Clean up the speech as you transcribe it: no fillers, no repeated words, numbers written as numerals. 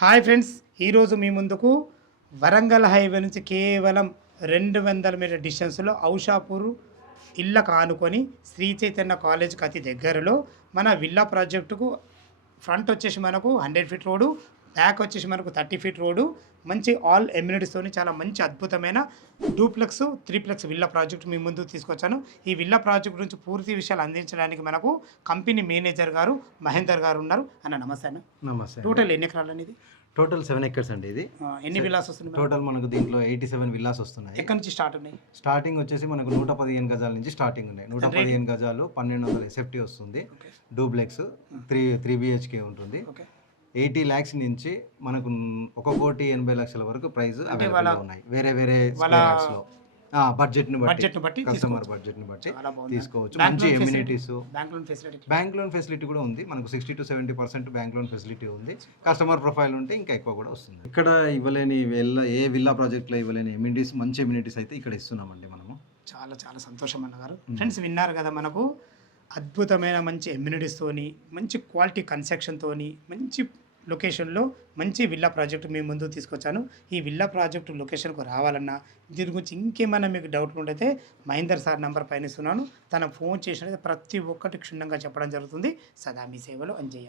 Hi friends, ఈరోజు మీ ముందుకు Warangal highway నుంచి కేవలం 200 మీటర్ డిస్టెన్స్లో ఔషాపూర్ ఇళ్ళకు ఆనుకొని శ్రీ చైతన్య కాలేజ్కి అతి దగ్గరలో మన విల్లా ప్రాజెక్టుకు ఫ్రంట్ వచ్చేసి మనకు 100 ఫీట్ రోడ్డు, బ్యాక్ వచ్చేసి మనకు 30 ఫీట్ రోడ్డు, మంచి ఆల్ ఎమ్యూనిటీస్తోని చాలా మంచి అద్భుతమైన డూప్లెక్స్ 3ప్లెక్స్ విల్లా ప్రాజెక్ట్ మీ ముందుకు తీసుకొచ్చాను. ఈ విల్లా ప్రాజెక్ట్ గురించి పూర్తి విషయాలు అందించడానికి మనకు కంపెనీ మేనేజర్ గారు మహేందర్ గారు ఉన్నారు. అన్న నమస్తే. అన్న నమస్తే. టోటల్ ఎన్ని ఎకరాలు అనేది? టోటల్ 7 ఎకర్స్ అండి. ఇది ఎన్ని విల్లాస్ వస్తున్నాయి? టోటల్ మనకు దీంట్లో 87 విల్లాస్ వస్తున్నాయి. ఎక్కడి నుంచి స్టార్ట్ ఉన్నాయి? స్టార్టింగ్ వచ్చేసి మనకు 115 గజాల నుంచి స్టార్టింగ్ ఉన్నాయి. 115 గజాలు 1200 ఎస్ఎఫ్టీ వస్తుంది. డూప్లెక్స్ 3 బిహెచ్కే ఉంటుంది. 80 lakhs నుంచి మనకు 1,80,00,000 వరకు ప్రైస్ అవైలబుల్ ఉన్నాయి. వేరే వేరే బడ్జెట్ ని బట్టి కస్టమర్ బడ్జెట్ ని బట్టి తీసుకోవచ్చు. మంచి ఎమ్యూనిటీస్, బ్యాంక్ లోన్ ఫెసిలిటీ కూడా ఉంది. మనకు 60 to 70% బ్యాంక్ లోన్ ఫెసిలిటీ ఉంది. కస్టమర్ ప్రొఫైల్ ఉంటే ఇంకా ఎక్కువ కూడా వస్తుంది. ఇక్కడ ఇవ్వలేని ఏ విల్లా ప్రాజెక్ట్ లో ఇవ్వలేని ఎమ్యూనిటీస్, మంచి ఎమ్యూనిటీస్ అయితే ఇక్కడ ఇస్తున్నామండి మనము. చాలా చాలా సంతోషం అన్నగారు. ఫ్రెండ్స్ విన్నారు కదా, మనకు అద్భుతమైన మంచి ఎమ్యూనిటీస్తోని, మంచి క్వాలిటీ కన్స్ట్రక్షన్తోని, మంచి లొకేషన్లో మంచి విల్లా ప్రాజెక్ట్ మేము ముందు తీసుకొచ్చాను. ఈ విల్లా ప్రాజెక్టు లొకేషన్కు రావాలన్నా, దీని గురించి ఇంకేమైనా మీకు డౌట్లు ఉంటే మహేందర్ సార్ నెంబర్ పైన ఇస్తున్నాను. తన ఫోన్ చేసినట్లయితే ప్రతి ఒక్కటి క్షుణ్ణంగా చెప్పడం జరుగుతుంది. సదా మీ సేవలో అంజయ్య.